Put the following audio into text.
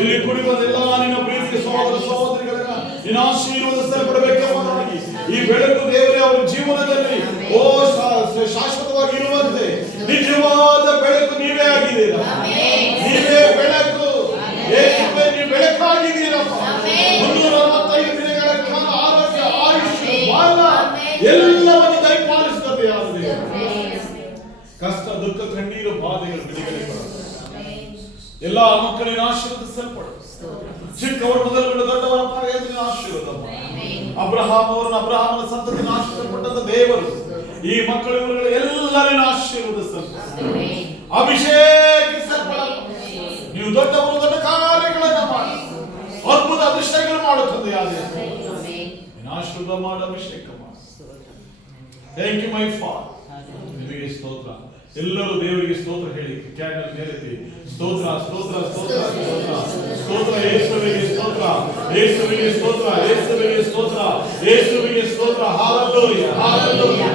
ಇಲ್ಲಿ ಕೂಡಿ ಬಂದೆಲ್ಲ ನಿನ್ನ ಪ್ರೀತಿಯ ಸಹೋದರ ಸಹೋದರಿಗಳನ್ನ ನಿನ್ನ ಆಶೀರ್ವದಿಸಲ್ಪಡಬೇಕೆಂಬುದಾಗಿ ಈ ಬೆಳಕು ದೇವರೇ ಅವರ ಜೀವನದಲ್ಲಿ ಶಾಶ್ವತವಾಗಿ ಇರುವಂತೆ ನಿಜವಾದ ಬೆಳಕು ನೀವೇ ಆಗಿದ್ದೀರಾ. ನೀವೇ ಬೆಳಕು, ಏಸುವೇ ನೀವು ಬೆಳಕಾಗಿದ್ದೀರಪ್ಪ. 365 ದಿನಗಳ ಕಾಲ ಆರೋಗ್ಯ, ಆಯುಷ್ಯ, ಬಾಲ ಎಲ್ಲವನ್ನು ದಯಪಾಲಿಸುತ್ತದೆ. ಕಷ್ಟ, ದುಃಖ, ಕಣ್ಣೀರು, ಬಾಧೆಗಳು ಬಿಡುಗಡೆ ಎಲ್ಲ ಮಕ್ಕಳಿನ ಆಶೀರ್ವದಿಸಲ್ಪಡು. ಚಿಕ್ಕವರು ಮೊದಲುಗೊಂಡು ದೊಡ್ಡವರ ಪರವಾಗಿ ಆಶೀರ್ವಾದ. ಅಬ್ರಹಾಮನ ಸಂತತಿನ ಆಶೀರ್ವದಿಸಲ್ಪಟ್ಟಂತ ದೇವರು ಈ ಮಕ್ಕಳು ಇವರುಗಳು ಎಲ್ಲರನ್ನ ಆಶೀರ್ವದಿಸಲ್ಪಡು, ಅಭಿಷೇಕಿಸಲ್ಪಡ. ನೀವು ದೊಡ್ಡವರು ದೊಡ್ಡ ಕಾರ್ಯಗಳನ್ನ ಮಾಡಿ ಅದ್ಭುತ ಅದೃಷ್ಟಗಳು ಮಾಡುತ್ತದೆ. ಆಶೀರ್ವಾದ ಮಾಡು, ಅಭಿಷೇಕ ಮಾಡು. Thank you my father. ನಿಮಗೆ ಸ್ತೋತ್ರ. ಎಲ್ಲರೂ ದೇವರಿಗೆ ಸ್ತೋತ್ರ ಹೇಳಿ. ಕ್ಯಾಂಡಲ್ ಮೇಲೆತ್ತಿ ಸ್ತೋತ್ರ ಸ್ತೋತ್ರ ಸ್ತೋತ್ರ ಸ್ತೋತ್ರ ಸ್ತೋತ್ರ. ಯೇಸುವಿಗೆ ಸ್ತೋತ್ರ, ಯೇಸುವಿಗೆ ಸ್ತೋತ್ರ, ಯೇಸುವಿಗೆ ಸ್ತೋತ್ರ, ಯೇಸುವಿಗೆ ಸ್ತೋತ್ರ. Hallelujah, hallelujah.